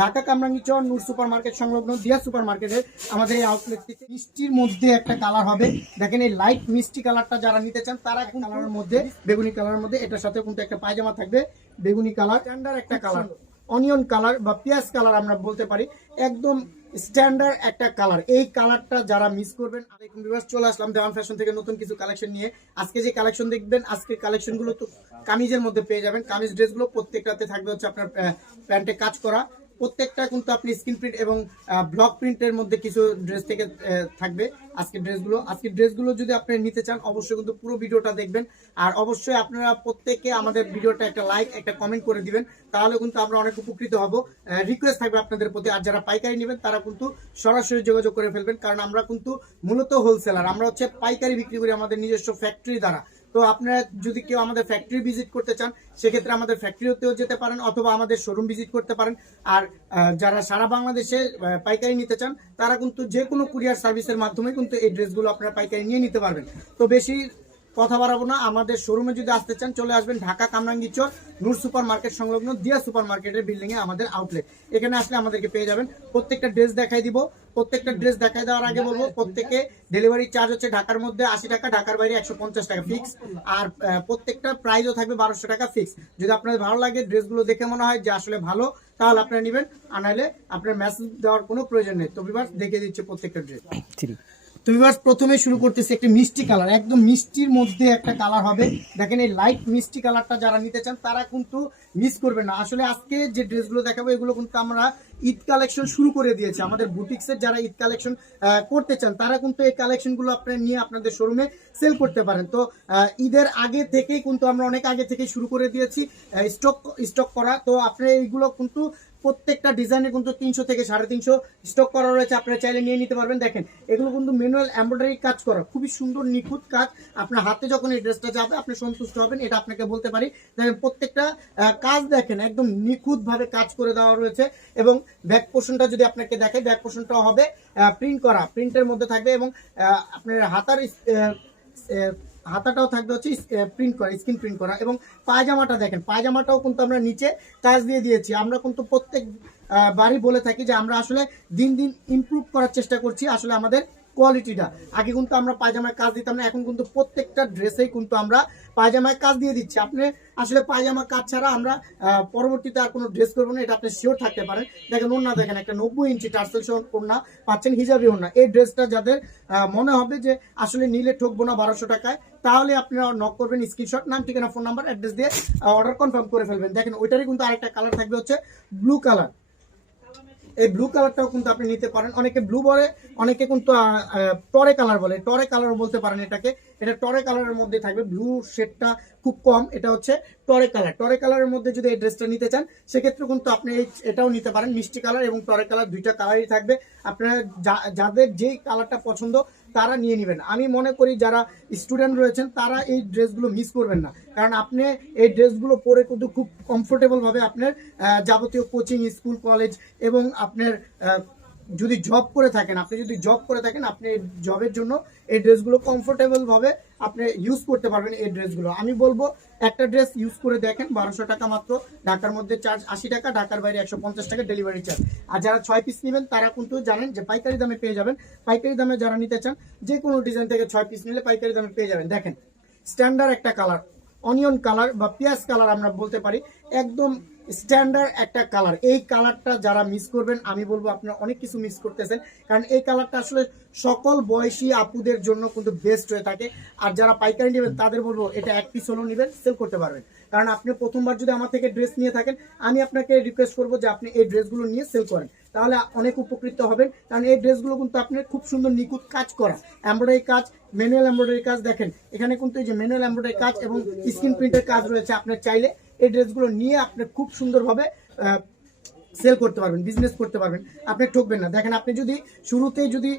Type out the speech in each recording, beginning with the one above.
ঢাকা কামরাঙ্গীরচর নূর super market সংলগ্ন দিয়া super মার্কেটে আমাদের এই আউটলেটটিতে মিষ্টির মধ্যে একটা কালার হবে। দেখেন এই লাইট মিষ্টি কালারটা যারা নিতে চান তারা কালারের মধ্যে বেগুনি কালারের মধ্যে এটার সাথে কিন্তু একটা পায়জামা থাকবে বেগুনি কালার, স্ট্যান্ডার্ড একটা কালার, অনিয়ন কালার বা পেঁয়াজ কালার আমরা বলতে পারি, একদম স্ট্যান্ডার্ড একটা কালার। এই কালারটা যারা মিস করবেন, চলে আসলাম দেওয়ান ফ্যাশন থেকে নতুন কিছু কালেকশন নিয়ে। আজকে যে কালেকশন দেখবেন, আজকের কালেকশনগুলো তো কামিজের মধ্যে পেয়ে যাবেন। কামিজ ড্রেসগুলো প্রত্যেকটাতে থাকবে হচ্ছে আপনার প্যান্টে কাজ করা, প্রত্যেকটা কিন্তু আপনি স্ক্রিন প্রিন্ট এবং ব্লক প্রিন্টের মধ্যে কিছু ড্রেস থেকে থাকবে আজকের ড্রেসগুলো যদি আপনি নিতে চান অবশ্যই কিন্তু পুরো ভিডিওটা দেখবেন। আর অবশ্যই আপনারা প্রত্যেকে আমাদের ভিডিওটা একটা লাইক একটা কমেন্ট করে দিবেন, তাহলে কিন্তু আমরা অনেক উপকৃত হব। রিকোয়েস্ট থাকবে আপনাদের প্রতি। আর যারা পাইকারি নেবেন তারা কিন্তু সরাসরি যোগাযোগ করে ফেলবেন, কারণ আমরা কিন্তু মূলত হোলসেলার, আমরা হচ্ছে পাইকারি বিক্রি করি আমাদের নিজস্ব ফ্যাক্টরি দ্বারা। তো আপনারা যদি কেউ আমাদের ফ্যাক্টরি ভিজিট করতে চান সেক্ষেত্রে আমাদের ফ্যাক্টরিতেও যেতে পারেন অথবা আমাদের শোরুম ভিজিট করতে পারেন। আর যারা সারা বাংলাদেশে পাইকারি নিতে চান তারা কিন্তু যে কোনো কুরিয়ার সার্ভিসের মাধ্যমে কিন্তু এই ড্রেসগুলো আপনারা পাইকারি নিয়ে নিতে পারবেন। তো বেশি কথা বাড়াবো না, আমাদের শোরুমে যদি আসতে চান চলে আসবেন ঢাকা কামরাঙ্গীরচর নূর সুপার মার্কেট সংলগ্ন দিয়া সুপার মার্কেটের বিল্ডিং এ আমাদের আউটলেট। এখানে আসলে আমাদেরকে পেয়ে যাবেন। প্রত্যেকটা ড্রেস দেখাই দিব। প্রত্যেকটা ড্রেস দেখাই দেওয়ার আগে বলবো প্রত্যেকে ডেলিভারি চার্জ হচ্ছে ঢাকার মধ্যে 80 টাকা, ঢাকার বাইরে 150 টাকা ফিক্স। আর প্রত্যেকটা প্রাইসও থাকবে 1200 টাকা ফিক্স। যদি আপনাদের ভালো লাগে, ড্রেসগুলো দেখে মনে হয় যে আসলে ভালো, তাহলে আপনারা নেবেন, আনাইলে আপনার মেসেজ দেওয়ার কোনো প্রয়োজন নেই। তো ভিউয়ার্স দেখে দিচ্ছে প্রত্যেকটা ড্রেস। তো ভিউয়ার্স প্রথমে শুরু করতেছি একটা মিষ্টি কালার, একদম মিষ্টির মধ্যে একটা কালার হবে। দেখেন এই লাইট মিষ্টি কালারটা যারা নিতে চান তারা কিন্তু মিস করবেন না। আসলে আজকে যে ড্রেসগুলো দেখাবো এগুলো কিন্তু আমরা ঈদ কালেকশন শুরু করে দিয়েছি। আমাদের বুটিক্সের যারা ঈদ কালেকশন করতে চান তারা কিন্তু এই কালেকশনগুলো আপনারা নিয়ে আপনাদের শোরুমে সেল করতে পারেন। তো ঈদের আগে থেকেই কিন্তু আমরা অনেক আগে থেকেই শুরু করে দিয়েছি স্টক করা। তো আপনারা এইগুলো কিন্তু প্রত্যেকটা ডিজাইনে কিন্তু 300 থেকে 350 স্টক করা রয়েছে, আপনারা চাইলে নিয়ে নিতে পারবেন। দেখেন এগুলো কিন্তু ম্যানুয়াল এমব্রয়ডারি কাজ করা, খুবই সুন্দর নিখুঁত কাজ। আপনার হাতে যখন এই ড্রেসটা যাবে আপনি সন্তুষ্ট হবেন, এটা আপনাকে বলতে পারি। দেখেন প্রত্যেকটা কাজ দেখেন একদম নিখুঁত ভাবে কাজ করে দেওয়া রয়েছে। এবং ব্যাক পোর্শনটা যদি আপনাকে দেখাই, ব্যাক পোর্শনটাও হবে প্রিন্ট করা, প্রিন্টের মধ্যে থাকবে। এবং আপনার হাতাটাও থাকবে হচ্ছে প্রিন্ট করা, স্ক্রিন প্রিন্ট করা। এবং পায়জামাটা দেখেন, পায়জামাটাও কিন্তু আমরা নিচে কাজ দিয়ে দিয়েছি। আমরা কিন্তু প্রত্যেক বাড়ি বলে থাকি যে আমরা আসলে দিন দিন ইমপ্রুভ করার চেষ্টা করছি আসলে আমাদের কোয়ালিটিটা। আগে কিন্তু আমরা পায়জামায় কাজ দিতাম না, এখন কিন্তু প্রত্যেকটা ড্রেসেই কিন্তু আমরা পায়জামায় কাজ দিয়ে দিচ্ছি। আপনি আসলে পায়জামা কাজ ছাড়া আমরা পরবর্তীতে আর কোনো ড্রেস করবো না, এটা আপনি শিওর থাকতে পারেন। দেখেন ওড়না দেখেন, একটা 90 ইঞ্চি টার্সেল সহ ওড়না পাচ্ছেন, হিজাবি ওড়না। এই ড্রেসটা যাদের মনে হবে যে আসলে নিলে ঠকবো না 1200 টাকায়, তাহলে আপনারা নক করবেন, স্ক্রিনশট, নাম ঠিকানা ফোন নাম্বার অ্যাড্রেস দিয়ে অর্ডার কনফার্ম করে ফেলবেন। দেখেন ওইটারই কিন্তু আরেকটা কালার থাকবে হচ্ছে ব্লু কালার। এই ব্লু কালারটাও কিন্তু আপনি নিতে পারেন। অনেকে ব্লু বলে, অনেকে কিন্তু টরে কালার বলে, টরে কালার বলতে পারেন এটাকে। এটা টরে কালারের মধ্যে থাকবে, ব্লু শেডটা খুব কম, এটা হচ্ছে টরে কালার। টরে কালারের মধ্যে যদি এই ড্রেসটা নিতে চান সেক্ষেত্রে কিন্তু আপনি এটাও নিতে পারেন। মিষ্টি কালার এবং টরে কালার দুইটা কালারই থাকবে। আপনারা যাদের যেই কালারটা পছন্দ তারা নিয়ে নেবেন। আমি মনে করি যারা স্টুডেন্ট রয়েছেন তারা এই ড্রেসগুলো মিস করবেন না, কারণ আপনি এই ড্রেসগুলো পরে কিন্তু খুব কমফোর্টেবল ভাবে আপনার যাবতীয় কোচিং, স্কুল, কলেজ এবং আপনার যদি জব করে থাকেন, আপনি জবের জন্য এই ড্রেসগুলো কমফোর্টেবল ভাবে আপনি ইউজ করতে পারবেন। এই ড্রেসগুলো আমি বলবো একটা ড্রেস ইউজ করে দেখেন, 1200 টাকা মাত্র। ঢাকার মধ্যে চার্জ 80 টাকা, ঢাকার বাইরে 150 টাকা ডেলিভারি চার্জ। আর যারা 6 পিস নেবেন তারা কিন্তু জানেন যে পাইকারি দামে পেয়ে যাবেন। পাইকারি দামে যারা নিতে চান যে কোনো ডিজাইন থেকে 6 পিস নিলে পাইকারি দামে পেয়ে যাবেন। দেখেন স্ট্যান্ডার্ড একটা কালার, অনিয়ন কালার বা পেঁয়াজ কালার আমরা বলতে পারি, একদম স্ট্যান্ডার্ড একটা কালার। এই কালারটা যারা মিস করবেন, আমি বলবো আপনারা অনেক কিছু মিস করতেছেন, কারণ এই কালারটা আসলে সকল বয়সী আপুদের জন্য কিন্তু বেস্ট হয়ে থাকে। আর যারা পাইকারি নেবেন তাদের বলবো এটা এক পিস হলেও নেবেন, সেল করতে পারবেন। কারণ আপনি প্রথমবার যদি আমার থেকে ড্রেস নিয়ে থাকেন, আমি আপনাকে রিকোয়েস্ট করবো যে আপনি এই ড্রেসগুলো নিয়ে সেল করেন, তাহলে অনেক উপকৃত হবেন। কারণ এই ড্রেসগুলো কিন্তু আপনার খুব সুন্দর নিখুঁত কাজ করা, এমব্রয়ডারি কাজ, ম্যানুয়াল এমব্রয়ডারি কাজ। দেখেন এখানে কিন্তু এই যে ম্যানুয়াল এমব্রয়ডারি কাজ এবং স্ক্রিন প্রিন্টের কাজ রয়েছে। আপনার চাইলে এই ড্রেসগুলো নিয়ে আপনি খুব সুন্দরভাবে সেল করতে পারবেন, বিজনেস করতে পারবেন, আপনি ঠকবেন না। দেখেন আপনি যদি শুরুতেই যদি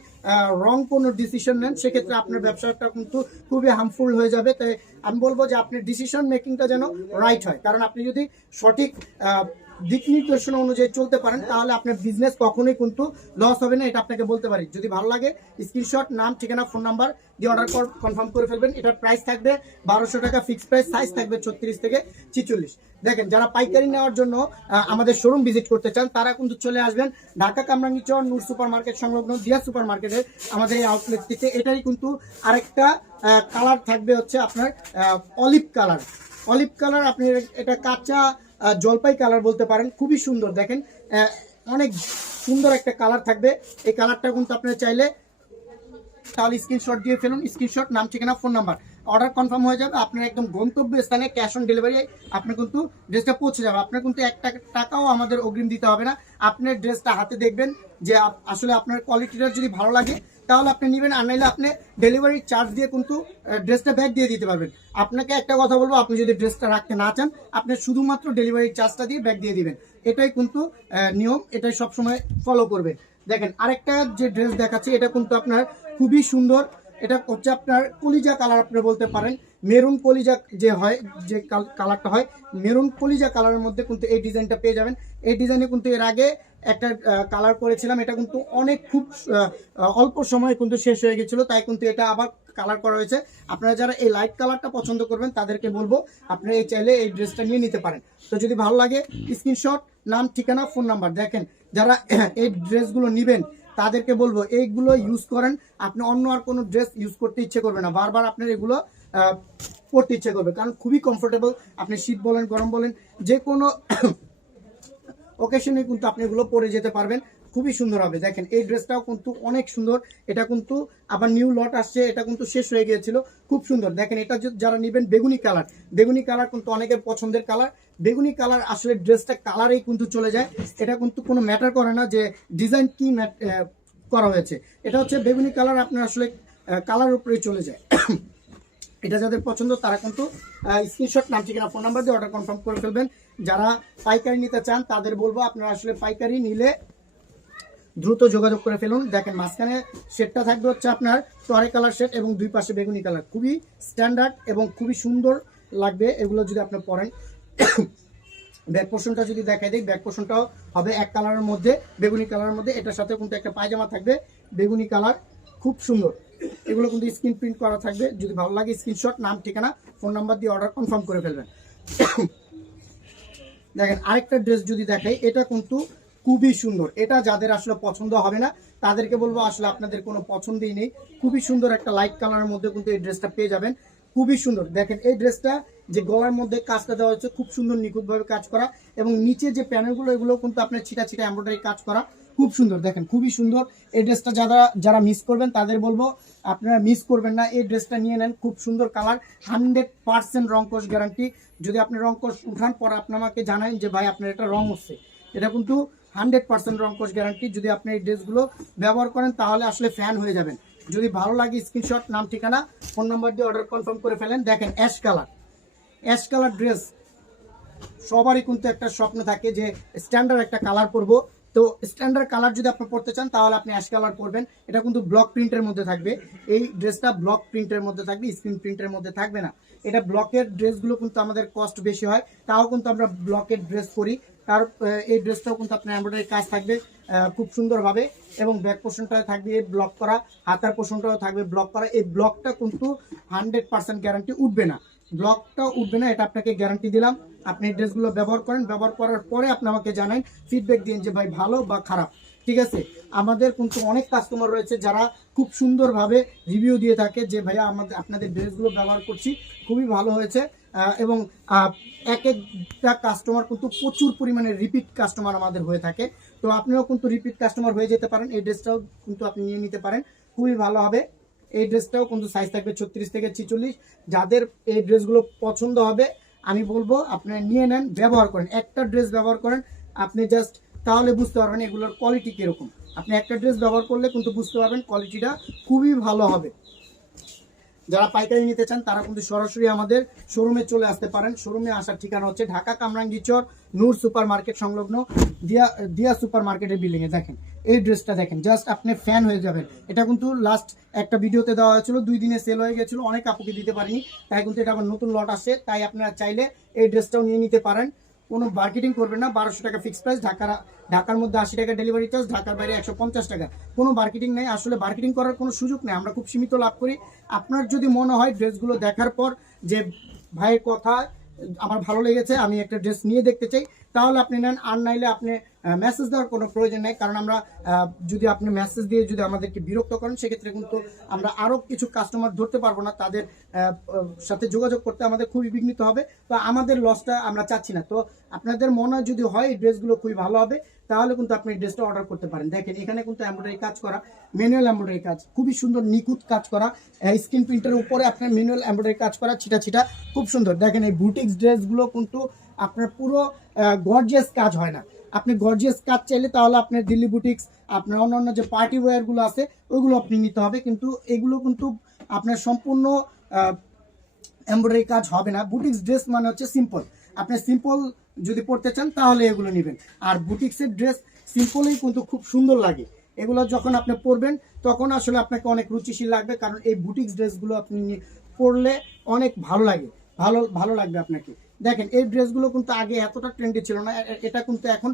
রং কোনো ডিসিশন নেন সেক্ষেত্রে আপনার ব্যবসাটা কিন্তু খুবই হার্মফুল হয়ে যাবে। তাই আমি বলবো যে আপনার ডিসিশন মেকিংটা যেন রাইট হয়, কারণ আপনি যদি সঠিক দিক নির্দেশনা অনুযায়ী চলতে পারেন তাহলে আপনার বিজনেস কখনোই কিন্তু লস হবে না, এটা আপনাকে বলতে পারি। যদি ভালো লাগে স্ক্রিনশট, নাম, ঠিকানা, ফোন নাম্বার দিয়ে অর্ডার কনফার্ম করে ফেলবেন। এটার প্রাইস থাকবে 1200 টাকা ফিক্সড প্রাইস, সাইজ থাকবে 36 থেকে 46। দেখেন, যারা পাইকারি নেওয়ার জন্য আমাদের শোরুম ভিজিট করতে চান তারা কিন্তু চলে আসবেন ঢাকা কামরাঙ্গীরচর নূর সুপার মার্কেট সংলগ্ন দিয়া সুপার মার্কেটে আমাদের এই আউটলেটটিতে। এটাই কিন্তু আরেকটা কালার থাকবে হচ্ছে আপনার অলিভ কালার। অলিভ কালার, আপনি এটা কাঁচা জলপাই কালার বলতে পারেন, খুবই সুন্দর। দেখেন অনেক সুন্দর একটা কালার থাকবে। এই কালারটা কিন্তু আপনারা চাইলে তাহলে স্ক্রিনশট দিয়ে ফেলুন, স্ক্রিনশট, নাম, ঠিকানা, ফোন নাম্বার, অর্ডার কনফার্ম হয়ে যাবে। আপনার একদম গন্তব্য স্থানে ক্যাশ অন ডেলিভারি আপনার কিন্তু ড্রেসটা পৌঁছে যাবে। আপনার কিন্তু 1 টাকাও আমাদের অগ্রিম দিতে হবে না। আপনার ড্রেসটা হাতে দেখবেন যে আসলে আপনার কোয়ালিটিটা যদি ভালো লাগে তাহলে আপনি নেবেন, আর নাইলে আপনি ডেলিভারি চার্জ দিয়ে কিন্তু ড্রেসটা ব্যাক দিয়ে দিতে পারবেন। আপনাকে একটা কথা বলবো, আপনি যদি ড্রেসটা রাখতে না চান আপনি শুধুমাত্র ডেলিভারি চার্জটা দিয়ে ব্যাক দিয়ে দিবেন। এটাই কিন্তু নিয়ম, এটাই সবসময় ফলো করবেন। দেখেন আরেকটা যে ড্রেস দেখাচ্ছি এটা কিন্তু আপনার খুবই সুন্দর। এটা হচ্ছে আপনার কলিজা কালার, আপনি বলতে পারেন মেরুন কলিজা যে হয়, যে কালারটা হয় মেরুন কলিজা কালারের মধ্যে কিন্তু এই ডিজাইনটা পেয়ে যাবেন। এই ডিজাইনে কিন্তু এর আগে একটা কালার করেছিলাম, এটা কিন্তু অনেক খুব অল্প সময় কিন্তু শেষ হয়ে গেছিল, তাই কিন্তু এটা আবার কালার করা হয়েছে। আপনারা যারা এই লাইট কালারটা পছন্দ করবেন তাদেরকে বলবো আপনারা এই চাইলে এই ড্রেসটা নিয়ে নিতে পারেন। তো যদি ভালো লাগে স্ক্রিনশট, নাম, ঠিকানা, ফোন নাম্বার। দেখেন যারা এই ড্রেসগুলো নেবেন তাদেরকে বলবো এইগুলো ইউজ করেন, আপনি অন্য আর কোনো ড্রেস ইউজ করতে ইচ্ছে করবে না, বারবার আপনার এগুলো পরতে ইচ্ছে করবে, কারণ খুবই কমফোর্টেবল। আপনি শীত বলেন, গরম বলেন, যে কোনো ওকেশনে কিন্তু আপনি এগুলো পরে যেতে পারবেন, খুবই সুন্দর হবে। দেখেন এই ড্রেসটাও কিন্তু অনেক সুন্দর, এটা কিন্তু আবার নিউ লট আসছে, এটা কিন্তু শেষ হয়ে গিয়েছিল, খুব সুন্দর। দেখেন এটা যারা নেবেন বেগুনি কালার, বেগুনি কালার কিন্তু অনেকের পছন্দের কালার। বেগুনি কালার আসলে ড্রেসটা কালারেই কিন্তু চলে যায়, এটা কিন্তু কোনো ম্যাটার করে না যে ডিজাইন কি করা হয়েছে। এটা হচ্ছে বেগুনি কালার, আপনার আসলে কালার উপরেই চলে যায়। এটা যাদের পছন্দ তারা কিন্তু স্ক্রিনশট, নাম, ঠিকানা, ফোন নাম্বার দিয়ে অর্ডার কনফার্ম করে ফেলবেন। যারা পাইকারি নিতে চান তাদের বলবো আপনারা আসলে পাইকারি নিলে দ্রুত যোগাযোগ করে ফেলুন। দেখেন মাঝখানে শেডটা থাকবে হচ্ছে আপনার টরে কালার শেড এবং দুই পাশে বেগুনি কালার, খুবই স্ট্যান্ডার্ড এবং খুবই সুন্দর লাগবে এগুলো যদি আপনি পরেন। ব্যাক পোর্শনটা যদি দেখাই দিই, ব্যাক পোর্শনটাও হবে এক কালারের মধ্যে, বেগুনি কালারের মধ্যে। এটার সাথে কিন্তু একটা পায়জামা থাকবে বেগুনি কালার, খুব সুন্দর। এগুলো কিন্তু স্ক্রিন প্রিন্ট করা থাকবে। যদি ভালো লাগে স্ক্রিনশট, নাম, ঠিকানা, ফোন নাম্বার দিয়ে অর্ডার কনফার্ম করে ফেলবেন। দেখেন আরেকটা ড্রেস যদি দেখাই, এটা কিন্তু খুবই সুন্দর। এটা যাদের আসলে পছন্দ হবে না তাদেরকে বলবো আসলে আপনাদের কোনো পছন্দই নেই। খুবই সুন্দর একটা লাইট কালারের মধ্যে কিন্তু এই ড্রেসটা পেয়ে যাবেন, খুবই সুন্দর। দেখেন এই ড্রেসটা যে গলার মধ্যে কাজটা দেওয়া হচ্ছে খুব সুন্দর নিখুঁতভাবে কাজ করা, এবং নিচে যে প্যানেলগুলো এগুলো কিন্তু আপনার ছিটা ছিটা এমব্রয়ডারি কাজ করা, খুব সুন্দর। দেখেন খুবই সুন্দর এই ড্রেসটা। যারা মিস করবেন তাদের বলবো আপনারা মিস করবেন না, এই ড্রেসটা নিয়ে নেন, খুব সুন্দর কালার, 100% রংকশ গ্যারান্টি। যদি আপনি রংকশ উঠান পরে আপনি আমাকে জানান যে ভাই আপনার এটা রং হচ্ছে, এটা কিন্তু 100% রংকশ গ্যারান্টি। যদি আপনি এই ড্রেসগুলো ব্যবহার করেন তাহলে আসলে ফ্যান হয়ে যাবেন। যদি ভালো লাগে স্ক্রিনশট, নাম, ঠিকানা, ফোন নাম্বার দিয়ে অর্ডার কনফার্ম করে ফেলেন। দেখেন অ্যাশ কালার ড্রেস সবারই কিন্তু একটা স্বপ্ন থাকে যে স্ট্যান্ডার্ড একটা কালার পরবো। তো স্ট্যান্ডার্ড কালার যদি আপনি পড়তে চান তাহলে আপনি অ্যাশ কালার পরবেন। এটা কিন্তু ব্লক প্রিন্টের মধ্যে থাকবে, এই ড্রেসটা ব্লক প্রিন্টের মধ্যে থাকবে, স্ক্রিন প্রিন্টের মধ্যে থাকবে না। এটা ব্লকের ড্রেসগুলো কিন্তু আমাদের কস্ট বেশি হয়, তাও কিন্তু আমরা ব্লকের ড্রেস করি। তার এই ড্রেসটাও কিন্তু আপনার এমব্রয়ডারি কাজ থাকবে খুব সুন্দরভাবে, এবং ব্যাক পোর্শনটা থাকবে ব্লক করা, হাতার পোর্শনটাও থাকবে ব্লক করা। এই ব্লকটা কিন্তু 100% গ্যারান্টি উঠবে না, ব্লকটা উঠবে না, এটা আপনাকে গ্যারান্টি দিলাম। আপনি এই ড্রেসগুলো ব্যবহার করেন, ব্যবহার করার পরে আপনি আমাকে জানান, ফিডব্যাক দিন যে ভাই ভালো বা খারাপ, ঠিক আছে। আমাদের কিন্তু অনেক কাস্টমার রয়েছে যারা খুব সুন্দরভাবে রিভিউ দিয়ে থাকে যে ভাইয়া আপনাদের ড্রেসগুলো ব্যবহার করছি, খুবই ভালো হয়েছে। এবং এক একটা কাস্টমার কিন্তু প্রচুর পরিমাণে রিপিট কাস্টমার আমাদের হয়ে থাকে। তো আপনিও কিন্তু রিপিট কাস্টমার হয়ে যেতে পারেন, এই ড্রেসটাও কিন্তু আপনি নিয়ে নিতে পারেন, খুবই ভালো হবে। এই ড্রেসটাও কিন্তু সাইজ থাকবে 36 থেকে 46। যাদের এই ড্রেসগুলো পছন্দ হবে আমি বলবো আপনারা নিয়ে নেন, ব্যবহার করেন, একটা ড্রেস ব্যবহার করেন আপনি জাস্ট, তাহলে বুঝতে পারবেন এগুলোর কোয়ালিটি কীরকম। আপনি একটা ড্রেস ব্যবহার করলে কিন্তু বুঝতে পারবেন কোয়ালিটিটা খুবই ভালো হবে। যারা পাইকারি নিতে চান তারা কিন্তু সরাসরি আমাদের শোরুমে চলে আসতে পারেন। শোরুমে আসার ঠিকানা হচ্ছে ঢাকা কামরাঙ্গীরচর নূর সুপার মার্কেট সংলগ্ন দিয়া সুপার মার্কেটের বিল্ডিংয়ে। দেখেন এই ড্রেসটা দেখেন, জাস্ট আপনি ফ্যান হয়ে যাবেন। এটা কিন্তু লাস্ট একটা ভিডিওতে দেওয়া হয়েছিল, 2 দিনে সেল হয়ে গেছিলো, অনেক আপুকে দিতে পারিনি, তাই কিন্তু এটা আবার নতুন লট আসে, তাই আপনারা চাইলে এই ড্রেসটাও নিয়ে নিতে পারেন। কোনো মার্কেটিং করবেন না। 1200 টাকা ফিক্স প্রাইস, ঢাকার মধ্যে 80 টাকা ডেলিভারি চার্জ, ঢাকার বাইরে 150 টাকা। কোনো মার্কেটিং নেই, আসলে মার্কেটিং করার কোনো সুযোগ নেই, আমরা খুব সীমিত লাভ করি। আপনার যদি মনে হয় ড্রেসগুলো দেখার পর যে ভাইয়ের কথা আমার ভালো লেগেছে, আমি একটা ড্রেস নিয়ে দেখতে চাই, তাহলে আপনি নেন। আর নাইলে আপনি মেসেজ দেওয়ার কোনো প্রয়োজন নেই, কারণ আমরা যদি আপনি মেসেজ দিয়ে যদি আমাদেরকে বিরক্ত করেন, সেক্ষেত্রে কিন্তু আমরা আরও কিছু কাস্টমার ধরতে পারবো না, তাদের সাথে যোগাযোগ করতে আমাদের খুবই বিঘ্নিত হবে। তো আমাদের লসটা আমরা চাচ্ছি না। তো আপনাদের মনে যদি হয় এই ড্রেসগুলো খুবই ভালো হবে, তাহলে কিন্তু আপনি এই ড্রেসটা অর্ডার করতে পারেন। দেখেন এখানে কিন্তু এমব্রয়ডারি কাজ করা, ম্যানুয়াল এমব্রয়ডারি কাজ, খুবই সুন্দর নিখুঁত কাজ করা, স্ক্রিন প্রিন্টের উপরে আপনার ম্যানুয়াল এমব্রয়ডারি কাজ করা, ছিটা ছিটা, খুব সুন্দর। দেখেন এই বুটিক্স ড্রেসগুলো কিন্তু আপনার পুরো গর্জিয়াস কাজ হয় না। আপনি গর্জিয়াস কাজ চাইলে তাহলে আপনার দিল্লি বুটিক্স, আপনার অন্যান্য যে পার্টি ওয়্যারগুলো আছে ওইগুলো আপনি নিতে হবে, কিন্তু এগুলো কিন্তু আপনার সম্পূর্ণ এমব্রয়ডারি কাজ হবে না। বুটিক্স ড্রেস মানে হচ্ছে সিম্পল, আপনি সিম্পল যদি পড়তে চান তাহলে এগুলো নেবেন। আর বুটিক্সের ড্রেস সিম্পলেই কিন্তু খুব সুন্দর লাগে, এগুলো যখন আপনি পরবেন তখন আসলে আপনাকে অনেক রুচিশীল লাগবে, কারণ এই বুটিক্স ড্রেসগুলো আপনি পরলে অনেক ভালো লাগে, ভালো লাগবে আপনাকে। দেখেন এই ড্রেসগুলো কিন্তু আগে এতটা ট্রেন্ডি ছিল না, এটা কিন্তু এখন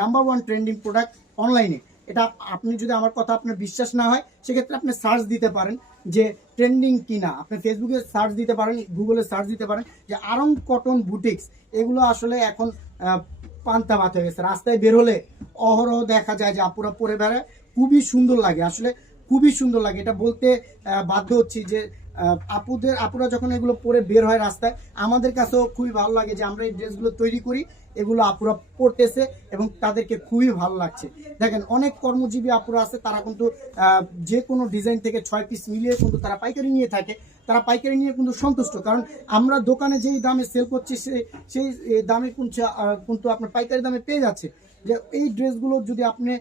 নাম্বার 1 ট্রেন্ডিং প্রোডাক্ট অনলাইনে। এটা আপনি যদি আমার কথা আপনার বিশ্বাস না হয়, সেক্ষেত্রে আপনি সার্চ দিতে পারেন যে ট্রেন্ডিং কিনা, আপনি ফেসবুকে সার্চ দিতে পারেন, গুগলে সার্চ দিতে পারেন যে আরং কটন বুটিক্স। এগুলো আসলে এখন পান্তা ভাত হয়ে গেছে, রাস্তায় বের হলে অহরহ দেখা যায় যে আপুরা পরে বেড়ায়, খুবই সুন্দর লাগে, আসলে খুবই সুন্দর লাগে। এটা বলতে বাধ্য হচ্ছি যে আপুরা যখন এগুলো পরে বের হয় রাস্তায়, আমাদের কাছেও খুবই ভালো লাগে যে আমরা এই ড্রেসগুলো তৈরি করি, এগুলো আপুরা পরতেছে এবং তাদেরকে খুবই ভালো লাগছে। দেখেন অনেক কর্মজীবী আপুরা আছে, তারা কিন্তু যে কোনো ডিজাইন থেকে 6 পিস মিলিয়ে কিন্তু তারা পাইকারি নিয়ে থাকে, তারা পাইকারি নিয়ে কিন্তু সন্তুষ্ট, কারণ আমরা দোকানে যেই দামে সেল করছি সেই দামে কিন্তু আপনার পাইকারি দামে পেয়ে যাচ্ছে। যে এই ড্রেসগুলো যদি আপনি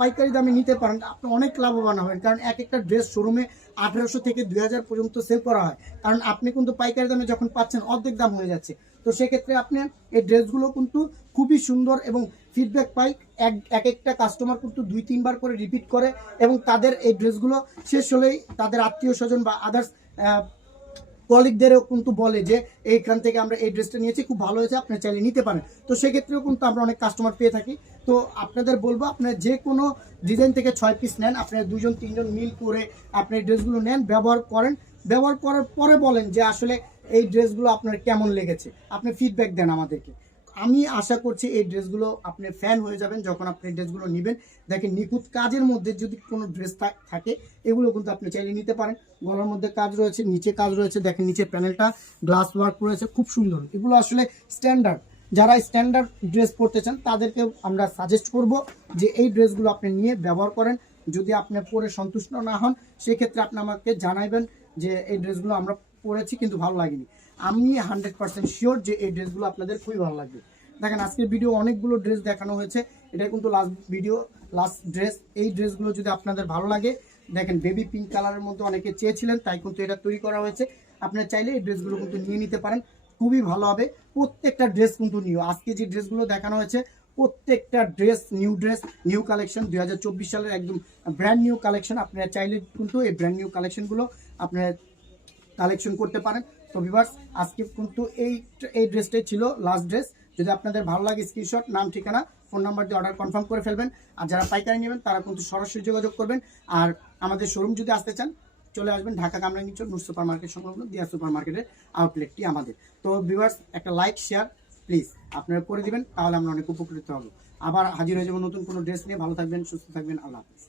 পাইকারি দামে নিতে পারেন, আপনি অনেক লাভবান হবেন, কারণ এক একটা ড্রেস শোরুমে 1800 থেকে 2000 পর্যন্ত সেল করা হয়, কারণ আপনি কিন্তু পাইকারি দামে যখন পাচ্ছেন অর্ধেক দাম হয়ে যাচ্ছে। তো সেক্ষেত্রে আপনি এই ড্রেসগুলো কিন্তু খুবই সুন্দর এবং ফিডব্যাক পাই, এক একটা কাস্টমার কিন্তু 2-3 বার করে রিপিট করে, এবং তাদের এই ড্রেসগুলো শেষ হলেই তাদের আত্মীয় স্বজন বা আদার্স কলিগদেরও কিন্তু বলে যে এইখান থেকে আমরা এই ড্রেসটা নিয়েছি, খুব ভালো হয়েছে, আপনি চাইলে নিতে পারেন। তো সেক্ষেত্রেও কিন্তু আমরা অনেক কাস্টমার পেয়ে থাকি। তো আপনাদের বলবো, আপনার যে কোনো ডিজাইন থেকে 6 পিস নেন, আপনার 2-3 জন মিল করে আপনি ড্রেসগুলো নেন, ব্যবহার করেন, ব্যবহার করার পরে বলেন যে আসলে এই ড্রেসগুলো আপনার কেমন লেগেছে, আপনি ফিডব্যাক দেন আমাদেরকে। আমি আশা করছি এই ড্রেসগুলো আপনি ফ্যান হয়ে যাবেন যখন আপনি ড্রেসগুলো নেবেন। দেখেন নিখুঁত কাজের মধ্যে যদি কোনো ড্রেস থাকে, এগুলো কিন্তু আপনি চাইলে নিতে পারেন। গলার মধ্যে কাজ রয়েছে, নিচে কাজ রয়েছে, দেখেন নিচের প্যানেলটা গ্লাস ওয়ার্ক রয়েছে, খুব সুন্দর। এগুলো আসলে স্ট্যান্ডার্ড, যারা স্ট্যান্ডার্ড ড্রেস পরতে চান তাদেরকে আমরা সাজেস্ট করব যে এই ড্রেসগুলো আপনি নিয়ে ব্যবহার করেন। যদি আপনি পরে সন্তুষ্ট না হন, সেক্ষেত্রে আপনি আমাকে জানাইবেন যে এই ড্রেসগুলো আমরা পরেছি কিন্তু ভালো লাগেনি। আমি 100% শিওর যে এই ড্রেসগুলো আপনাদের খুবই ভালো লাগবে। দেখেন আজকের ভিডিও অনেকগুলো ড্রেস দেখানো হয়েছে, এটা কিন্তু লাস্ট ড্রেস। এই ড্রেসগুলো যদি আপনাদের ভালো লাগে, দেখেন বেবি পিঙ্ক কালারের মধ্যে অনেকে চেয়েছিলেন, তাই কিন্তু এটা তৈরি করা হয়েছে। আপনারা চাইলে এই ড্রেসগুলো কিন্তু নিয়ে নিতে পারেন, খুবই ভালো হবে। প্রত্যেকটা ড্রেস কিন্তু নিউ, আজকে যে ড্রেসগুলো দেখানো হয়েছে প্রত্যেকটা ড্রেস নিউ কালেকশন, 2024 সালের একদম ব্র্যান্ড নিউ কালেকশন। আপনারা চাইলে কিন্তু এই ব্র্যান্ড নিউ কালেকশনগুলো আপনারা কালেকশন করতে পারেন। তো ভিউয়ার্স, আজকে কিন্তু এই ড্রেসটাই ছিল লাস্ট ড্রেস। যদি আপনাদের ভালো লাগে স্ক্রিনশট, নাম, ঠিকানা, ফোন নাম্বার দিয়ে অর্ডার কনফার্ম করে ফেলবেন। আর যারা পাইকারি নেবেন তারা কিন্তু সরাসরি যোগাযোগ করবেন। আর আমাদের শোরুম যদি আসতে চান, চলে আসবেন ঢাকা কামরাঙ্গীরচর নূর সুপার মার্কেট সংলগ্ন দিয়া সুপার মার্কেটের আউটলেটটি আমাদের। তো ভিউয়ার্স, একটা লাইক শেয়ার প্লিজ আপনারা করে দিবেন, তাহলে আমরা অনেক উপকৃত হব। আবার হাজির হয়ে যাবো নতুন কোনো ড্রেস নিয়ে। ভালো থাকবেন, সুস্থ থাকবেন, আল্লাহ হাফেজ।